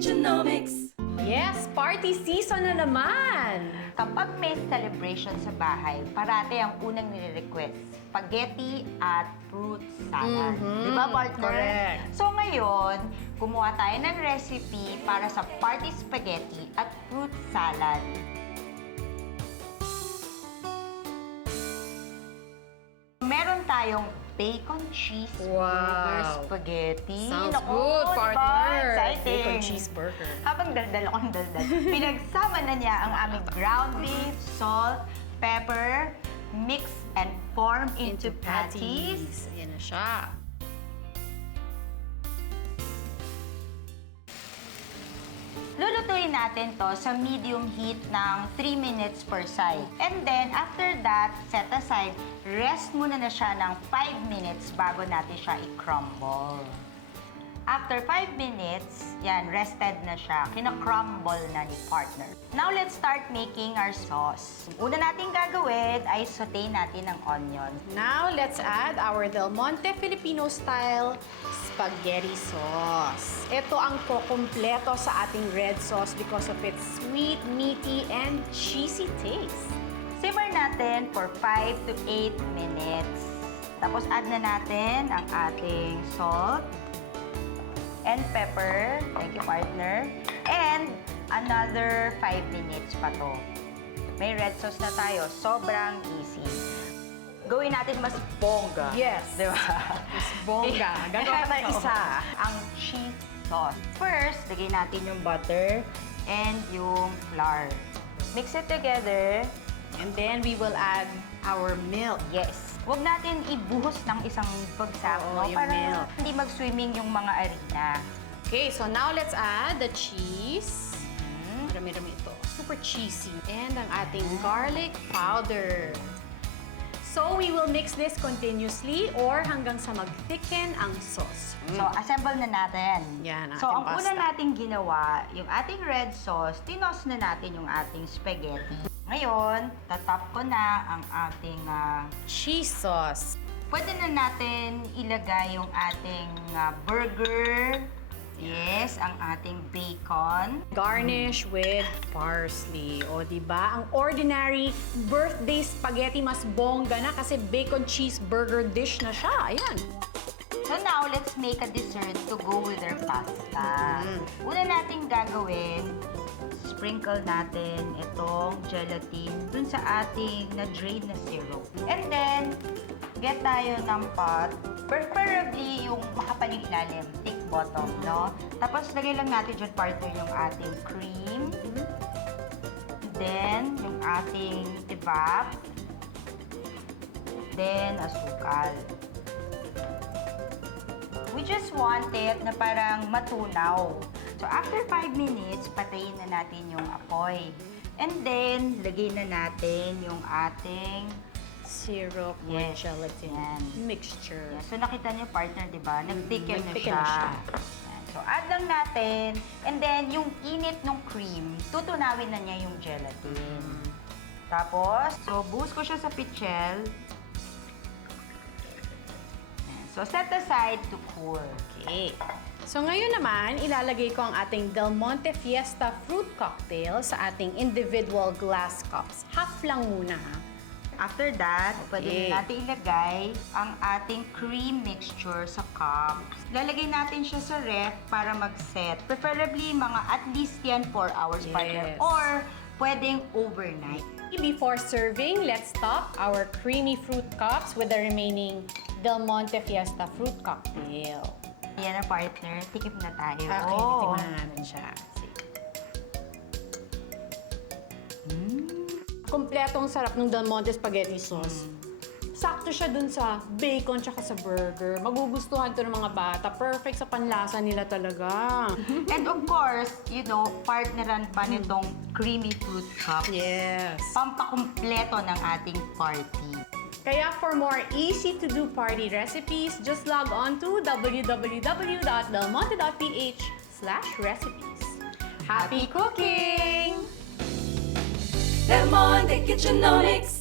Kitchenomics. Yes, party season na naman! Kapag may celebration sa bahay, parati ang unang nire-request, spaghetti at fruit salad. Di ba, partner? Correct. So ngayon, kumuha tayo ng recipe para sa party spaghetti at fruit salad. Meron tayong bacon cheeseburger Wow. spaghetti. Sounds Naku, good, diba? partner! Exciting! Bacon cheeseburger. Habang daldal ako ng daldal, pinagsama na niya ang aming ground beef, salt, pepper, mix and form into patties. Ayan na siya. Lulutuin natin to sa medium heat ng 3 minutes per side. And then, after that, set aside, rest muna na siya ng 5 minutes bago natin siya i-crumble. After 5 minutes, yan, rested na siya. Kina-crumble na ni partner. Now, let's start making our sauce. Una natin gagawin ay saute natin ang onion. Now, let's add our Del Monte Filipino-style spaghetti sauce. Ito ang kukumpleto sa ating red sauce because of its sweet, meaty, and cheesy taste. Simmer natin for 5 to 8 minutes. Tapos add na natin ang ating salt and pepper. Thank you, partner. And another 5 minutes pa to. May red sauce na tayo. Sobrang easy. Gawin natin mas bongga. Yes. Di ba? Mas bongga. Gagawa ka ng isa. Ang cheese sauce. First, lagay natin yung butter and yung flour. Mix it together. And then we will add our milk. Yes. Huwag natin ibuhos ng isang bagsak, Oo, no? yung Para milk. hindi mag-swimming yung mga harina. Okay, so now let's add the cheese. Marami-rami ito. Super cheesy. And ang ating garlic powder. So we will mix this continuously or hanggang sa mag-thicken ang sauce. So, assemble na natin. Yan, So, ating ang una pasta. nating ginawa, yung ating red sauce, tinos na natin yung ating spaghetti. Ngayon, tatap ko na ang ating Cheese sauce. pwede na natin ilagay yung ating burger. Yes, ang ating bacon. Garnish with parsley. O, di ba? Ang ordinary birthday spaghetti mas bongga na kasi bacon cheeseburger dish na siya. Ayan. So now, let's make a dessert to go with our pasta. Una nating gagawin, sprinkle natin itong gelatin dun sa ating na-drain na syrup. And then, get tayo ng pot. Preferably yung makapal yung ilalim, thick bottom, no? Tapos, lagay lang natin dyan, partner, yung ating cream. Then, yung ating evap. Then, asukal. We just want it na parang matunaw. So, after 5 minutes, patayin na natin yung apoy. And then, lagay na natin yung ating Syrup with Yes. gelatin Yan. mixture. yeah. So, nakita niyo, partner, di ba? Nag-thicken na nag-thicken siya. na siya. Yan. So, add lang natin. And then, yung init ng cream, tutunawin na niya yung gelatin. Tapos, so, buhos ko siya sa pichel. Yan. So, set aside to cool. Okay. So ngayon naman, ilalagay ko ang ating Del Monte Fiesta Fruit Cocktail sa ating individual glass cups. Half lang muna, ha? After that, pwede Okay. na natin ilagay ang ating cream mixture sa cups. Lalagay natin siya sa ref para mag-set. Preferably, mga at least yan 4 hours, partner. Yes. Or, pwedeng overnight. Before serving, let's top our creamy fruit cups with the remaining Del Monte Fiesta Fruit Cocktail. Yan na, partner. Tikip na tayo. Okay, Oh. titikman na natin siya. Kompletong sarap ng Del Monte Spaghetti Sauce. Sakto siya dun sa bacon tsaka sa burger. Magugustuhan to ng mga bata. Perfect sa panlasa nila talaga. And of course, you know, partneran pa nitong creamy fruit cup. Yes. Pampakumpleto ng ating party. Kaya for more easy-to-do party recipes, just log on to www.delmonte.ph/recipes. Happy cooking! Del Monte Kitchenomics.